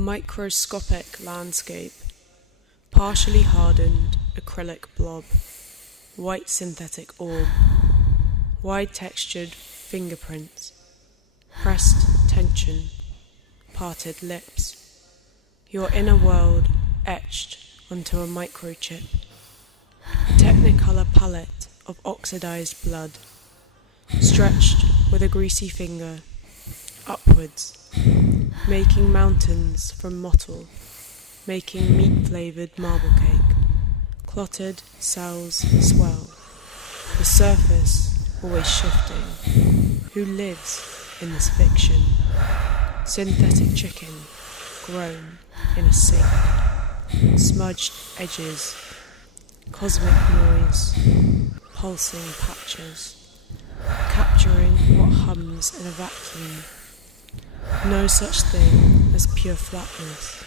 microscopic landscape, partially hardened acrylic blob, white synthetic orb, wide textured fingerprints, pressed tension, parted lips, your inner world etched onto a microchip, a technicolor palette of oxidized blood, stretched with a greasy finger, upwards, making mountains from mottle, making meat-flavoured marble cake, clotted cells swell, the surface always shifting. Who lives in this fiction? Synthetic chicken, grown in a sink, smudged edges, cosmic noise, pulsing patches, capturing what hums in a vacuum. No such thing as pure flatness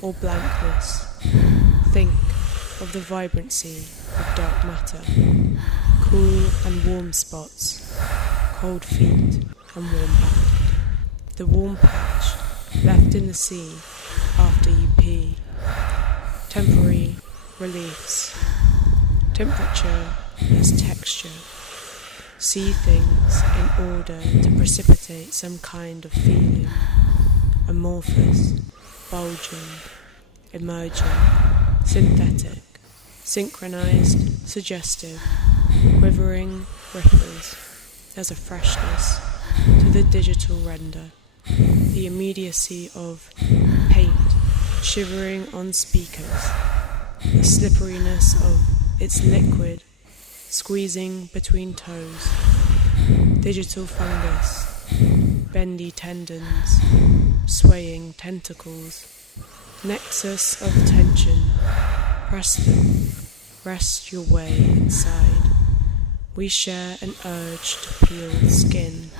or blankness. Think of the vibrancy of dark matter, cool and warm spots, cold feet and warm back. The warm patch left in the sea after you pee. Temporary reliefs. Temperature as texture. See things in order to precipitate some kind of feeling. Amorphous, bulging, emerging, synthetic, synchronized, suggestive, quivering ripples. There's a freshness to the digital render, the immediacy of paint shivering on speakers, the slipperiness of its liquid squeezing between toes, digital fungus, bendy tendons, swaying tentacles, nexus of tension, press them, rest your way inside. We share an urge to peel skin,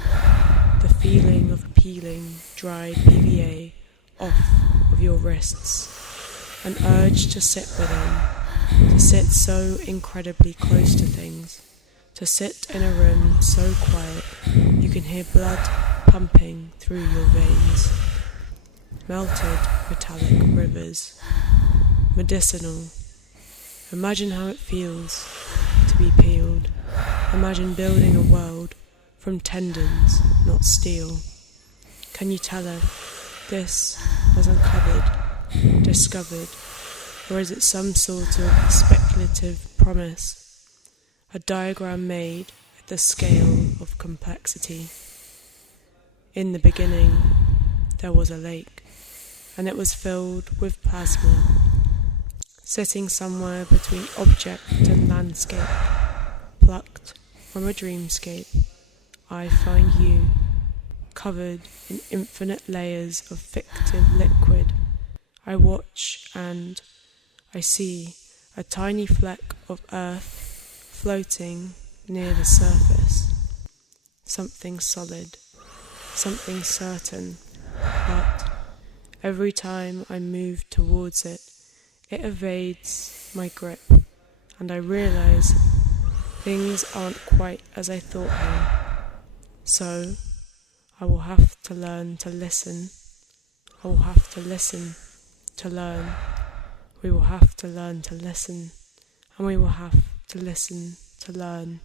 the feeling of peeling dried PVA off of your wrists, an urge to sit within, to sit so incredibly close to things, to sit in a room so quiet you can hear blood pumping through your veins, melted metallic rivers, medicinal. Imagine how it feels to be peeled. Imagine building a world from tendons, not steel. Can you tell if this was uncovered, discovered, or is it some sort of speculative promise, a diagram made at the scale of complexity? In the beginning, there was a lake, and it was filled with plasma, sitting somewhere between object and landscape, plucked from a dreamscape. I find you, covered in infinite layers of fictive liquid. I watch and I see a tiny fleck of earth floating near the surface. Something solid, something certain, but every time I move towards it, it evades my grip, and I realize things aren't quite as I thought they. So, I will have to learn to listen. I will have to listen to learn. We will have to learn to listen, and we will have to listen to learn.